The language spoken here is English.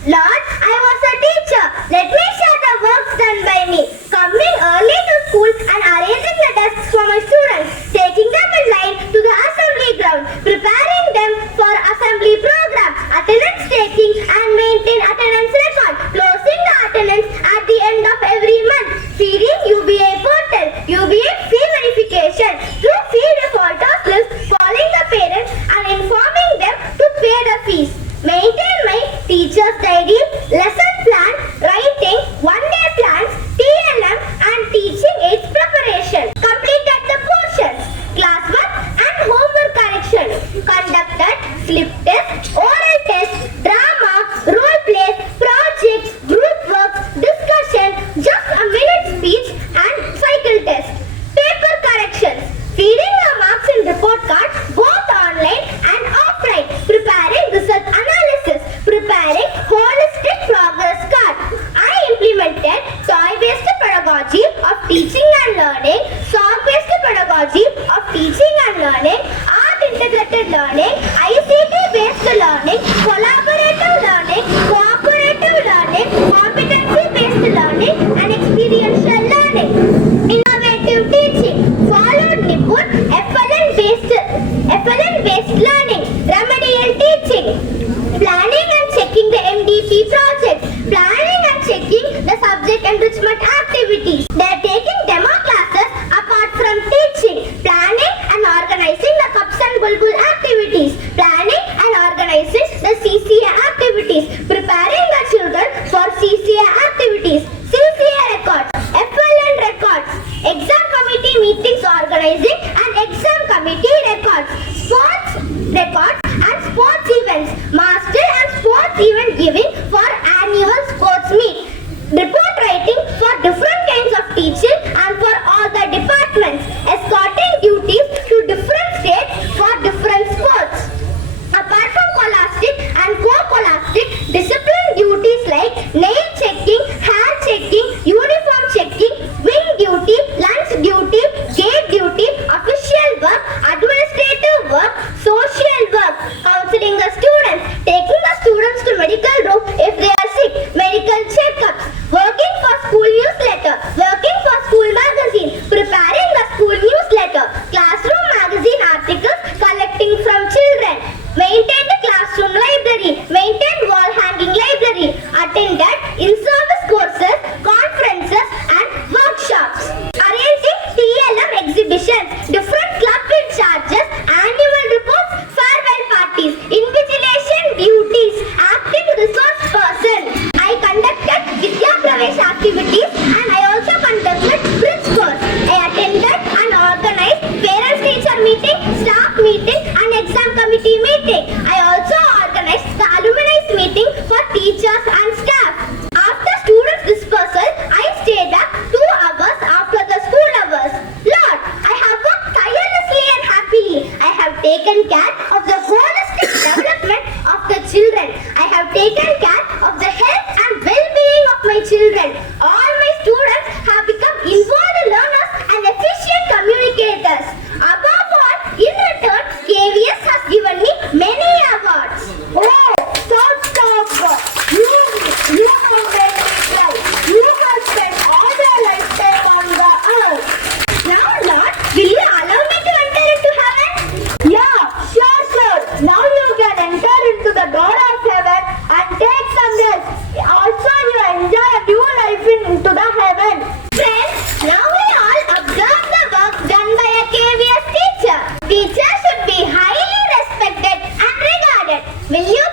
Lord, I was a teacher. Let me share the works done by me. Coming early to school and arranging the desks for my students, taking them in line to the assembly ground, preparing them for assembly program, attendance taking and maintain attendance record, closing the attendance at the end of every month, feeding UBA portal, UBA fee verification, through fee defaulters list, calling the parents and informing them to pay the fees. Maintain my teacher's diary, lesson plan, writing, one-day plans, TLM and teaching aids preparation. Completed the portions, classwork and homework correction. Conducted slip test, oral test, drama, role plays, projects, group works, discussion, just a minute speech and cycle test. Paper corrections. Feeding the marks in report cards both online and offline. Preparing result analysis. Preparing holistic progress card. I implemented toy-based pedagogy of teaching and learning, song-based pedagogy of teaching and learning, art-integrated learning, ICT-based learning, collaborative learning, cooperative learning, competency-based learning, and experiential learning. Innovative teaching. Followed Nipun FLN-based learning. Remedial teaching. Planning and checking the MDP projects. Planning and checking the subject enrichment activities. They are taking demo classes apart from teaching. Planning and organizing the cups and bulbul activities. Planning and organizing the CCA activities. Preparing the children for CCA activities. CCA records. FLN records. Exam committee meetings organizing and exam committee records. Sports records and sports events. Master and sports event giving for annual sports meet. Report writing for different kinds of teaching and for all the departments. Escorting duties to different states for different sports. Apart from scholastic and co-scholastic, discipline duties like nail checking, hair checking, uniform checking, wing duty, lunch duty, gate duty, official work, administrative work, social work, counseling the students, taking the students to medical room if they are sick, medical checkups, working for school newsletter, working for school magazine, preparing the school newsletter, classroom magazine articles collecting from children, maintain the classroom library, maintain wall hanging library, attended in-service courses, conferences and workshops, arranging TLM exhibitions, different club in charges, annual reports, farewell parties, invigilation duties, acting resource person. I conducted Vidya Pravesh activities and I also conducted bridge course. I attended and organized parents-teacher meeting, staff meeting and exam committee meeting. I also organized the alumni meeting for teachers and staff. After students' dispersal, I stayed up 2 hours after the school hours. Lord, I have worked tirelessly and happily. I have taken care of the holistic development of the children. I have taken care of the health and well-being of my children. All my students have become involved learners and efficient communicators. Above all, in return, KVS has given me many awards. Oh, stop. You have made me proud. You have spent all your lifetime on the earth. Now, Lord, will you allow me to enter into heaven? Yeah, sure. Now you can enter into the door of heaven and take some rest. Also, you enjoy a new life into the heaven. Friends, now we all observe the work done by a KVS teacher. Teachers should be highly respected and regarded. Will you